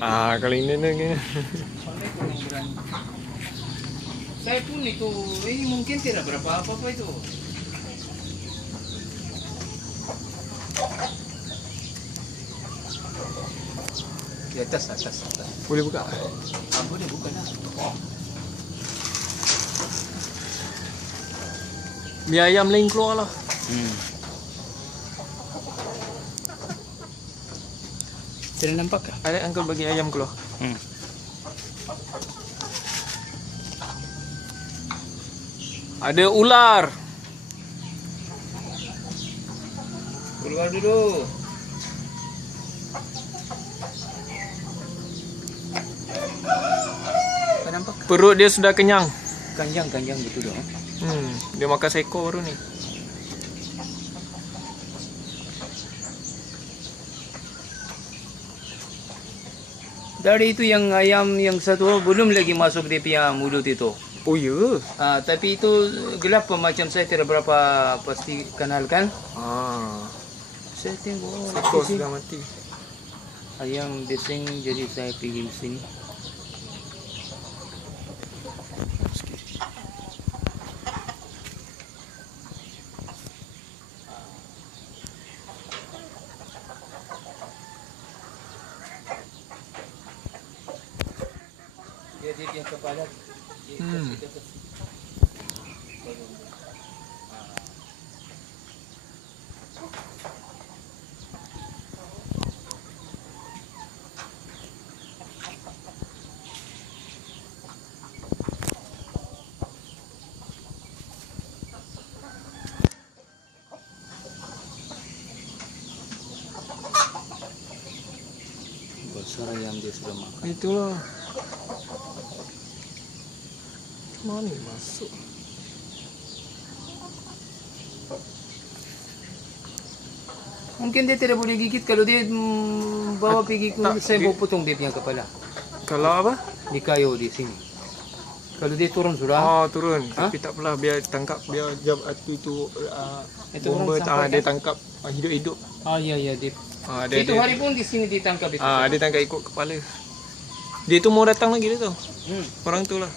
Ah, kalau ini ni. Saya pun itu, ini mungkin tidak berapa apa-apa itu. Di atas, atas, atas. Boleh buka. Ah, boleh bukan lah. Biar ayam lain keluar lah. Hmm. Tidak nampak kah? Ada uncle bagi ayam keluar. Hmm. Ada ular. Keluar dulu. Nampak? Perut dia sudah kenyang. Kanjang, kanjang betul dong. Hmm, dia makan seekor baru ni. Dari itu yang ayam yang satu belum lagi masuk dia punya mulut itu. Oh ya. Ah, tapi itu gelap pun macam saya tidak berapa pasti kenal kan. Ah, Saya tengok di sini. sudah mati. ayam bising jadi saya pergi di sini. Dia dia yang kepala. Dia Hmm. kasih dekat sini. Besar ayam dia sudah makan. Itulah. Mana ni masuk? Mungkin dia tidak boleh gigit kalau dia mm, bawa pergi ke tak, saya dia- mau potong dia punya kepala Kalau apa? di kayu di sini. Kalau dia turun sudah, Oh, turun. Ha? Tapi tak apalah biar tangkap biar jam itu itu uh, Itu bomba orang ah, sampai dia kan? tangkap ah, hidup-hidup. ah ya ya dia. Ah, dia itu dia, hari pun di sini ditangkap itu. ah, dia tangkap ikut kepala. Dia tu mau datang lagi dia tu. Hmm. Orang tu lah.